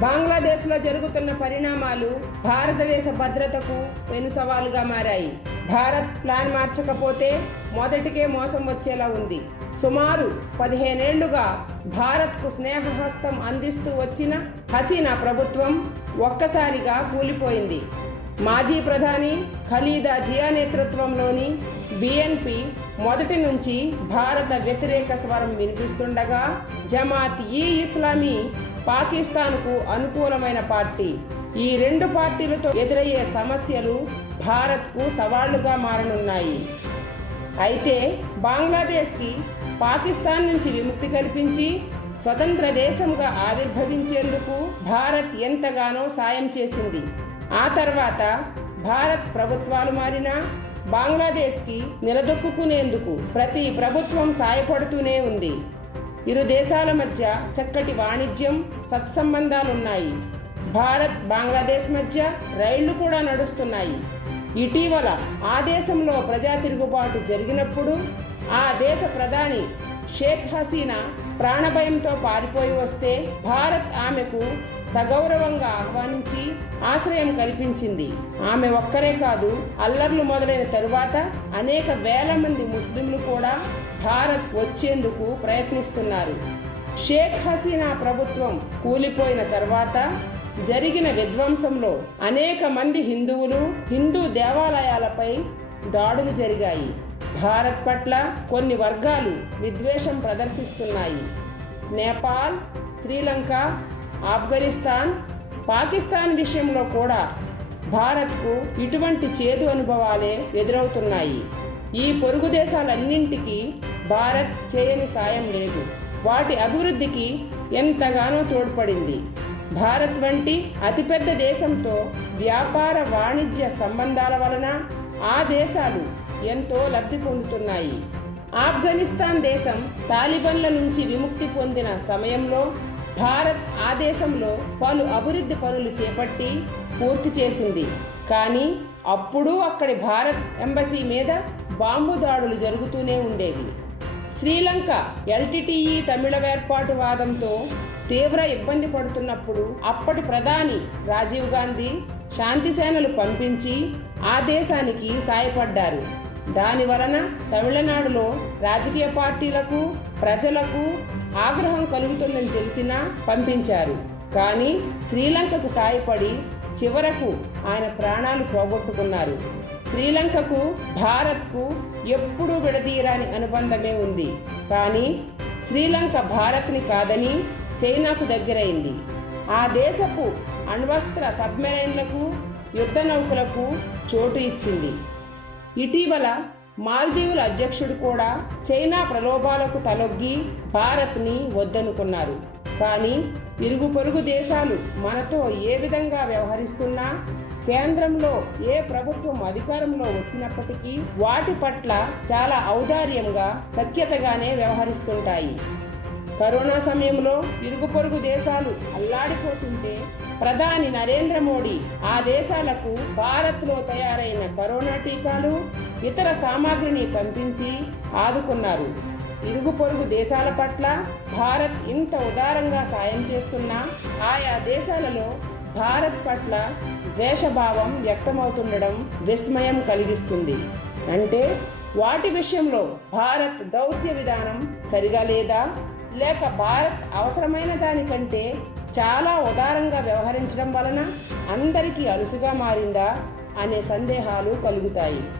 బంగ్లాదేశ్లో జరుగుతున్న పరిణామాలు భారతదేశ భద్రతకు పెను సవాలుగా మారాయి. భారత్ ప్లాన్ మార్చకపోతే మొదటికే మోసం వచ్చేలా ఉంది. సుమారు 15 ఏళ్లుగా భారత్కు స్నేహహస్తం అందిస్తూ వచ్చిన హసీనా ప్రభుత్వం ఒక్కసారిగా కూలిపోయింది. మాజీ ప్రధాని ఖలీదా జియా నేతృత్వంలోని BNP మొదటి నుంచి భారత వ్యతిరేక స్వరం వినిపిస్తుండగా, జమాత్-ఇ-ఇస్లామీ పాకిస్తాన్కు అనుకూలమైన పార్టీ. ఈ రెండు పార్టీలతో ఎదురయ్యే సమస్యలు భారత్కు సవాళ్లుగా మారనున్నాయి. అయితే బంగ్లాదేశ్కి పాకిస్తాన్ నుంచి విముక్తి కల్పించి స్వతంత్ర దేశంగా ఆవిర్భవించేందుకు భారత్ ఎంతగానో సాయం చేసింది. ఆ తర్వాత భారత్ ప్రభుత్వాలు మారినా బంగ్లాదేశ్కి నిలదొక్కునేందుకు ప్రతి ప్రభుత్వం సాయపడుతూనే ఉంది. ఇరు దేశాల మధ్య చక్కటి వాణిజ్యం, సత్సంబంధాలున్నాయి. భారత్ బంగ్లాదేశ్ మధ్య రైళ్లు కూడా నడుస్తున్నాయి. ఇటీవల ఆ దేశంలో ప్రజా తిరుగుబాటు జరిగినప్పుడు ఆ దేశ ప్రధాని షేక్ హసీనా ప్రాణభయంతో పారిపోయి వస్తే భారత్ ఆమెకు సగౌరవంగా ఆహ్వానించి ఆశ్రయం కల్పించింది. ఆమె ఒక్కరే కాదు, అల్లర్లు మొదలైన తరువాత అనేక వేల మంది ముస్లింలు కూడా భారత్ వచ్చేందుకు ప్రయత్నిస్తున్నారు. షేక్ హసీనా ప్రభుత్వం కూలిపోయిన తర్వాత జరిగిన విధ్వంసంలో అనేక మంది హిందువులు, హిందూ దేవాలయాలపై దాడులు జరిగాయి. భారత్ పట్ల కొన్ని వర్గాలు విద్వేషం ప్రదర్శిస్తున్నాయి. నేపాల్, శ్రీలంక, ఆఫ్ఘనిస్తాన్, పాకిస్తాన్ విషయంలో కూడా భారత్కు ఇటువంటి చేదు అనుభవాలే ఎదురవుతున్నాయి. ఈ పొరుగు దేశాలన్నింటికీ భారత్ చేయని సాయం లేదు. వాటి అభివృద్ధికి ఎంతగానో తోడ్పడింది. భారత్ వంటి అతిపెద్ద దేశంతో వ్యాపార వాణిజ్య సంబంధాల వలన ఆ దేశాలు ఎంతో లబ్ధి పొందుతున్నాయి. ఆఫ్ఘనిస్తాన్ దేశం తాలిబన్ల నుంచి విముక్తి పొందిన సమయంలో భారత్ ఆ దేశంలో పలు అభివృద్ధి పనులు చేపట్టి పూర్తి చేసింది. కానీ అప్పుడు అక్కడి భారత్ ఎంబసీ మీద బాంబు దాడులు జరుగుతూనే ఉండేవి. శ్రీలంక LTTE తమిళ వేర్పాటువాదంతో తీవ్ర ఇబ్బంది పడుతున్నప్పుడు అప్పటి ప్రధాని రాజీవ్ గాంధీ శాంతి సేనలు పంపించి ఆ దేశానికి సాయపడ్డారు. దాని వలన తమిళనాడులో రాజకీయ పార్టీలకు, ప్రజలకు ఆగ్రహం కలుగుతుందని తెలిసినా పంపించారు. కానీ శ్రీలంకకు సాయపడి చివరకు ఆయన ప్రాణాలు పోగొట్టుకున్నారు. శ్రీలంకకు భారత్కు ఎప్పుడూ విడదీయరాని అనుబంధమే ఉంది. కానీ శ్రీలంక భారత్ని కాదని చైనాకు దగ్గరైంది. ఆ దేశపు అణ్వస్త్ర సబ్మెరైన్లకు, యుద్ధ నౌకలకు చోటు ఇచ్చింది. ఇటీవల మాల్దీవుల అధ్యక్షుడు కూడా చైనా ప్రలోభాలకు తలొగ్గి భారత్ని వద్దనుకున్నారు. కానీ ఇరుగు పొరుగు దేశాలు మనతో ఏ విధంగా వ్యవహరిస్తున్నా, కేంద్రంలో ఏ ప్రభుత్వం అధికారంలో వచ్చినప్పటికీ వాటి పట్ల చాలా ఔదార్యంగా, సఖ్యతగానే వ్యవహరిస్తుంటాయి. కరోనా సమయంలో ఇరుగు పొరుగు దేశాలు అల్లాడిపోతుంటే ప్రధాని నరేంద్ర మోడీ ఆ దేశాలకు భారత్లో తయారైన కరోనా టీకాలు, ఇతర సామాగ్రిని పంపించి ఆదుకున్నారు. ఇరుగు పొరుగు దేశాల పట్ల భారత్ ఇంత ఉదారంగా సాయం చేస్తున్నా ఆయా దేశాలలో భారత్ పట్ల ద్వేషభావం వ్యక్తమవుతుండడం విస్మయం కలిగిస్తుంది. అంటే వాటి విషయంలో భారత్ దౌత్య విధానం సరిగా లేదా, లేక భారత్ అవసరమైన దానికంటే చాలా ఉదారంగా వ్యవహరించడం వలన అందరికీ అలుసుగా మారిందా అనే సందేహాలు కలుగుతాయి.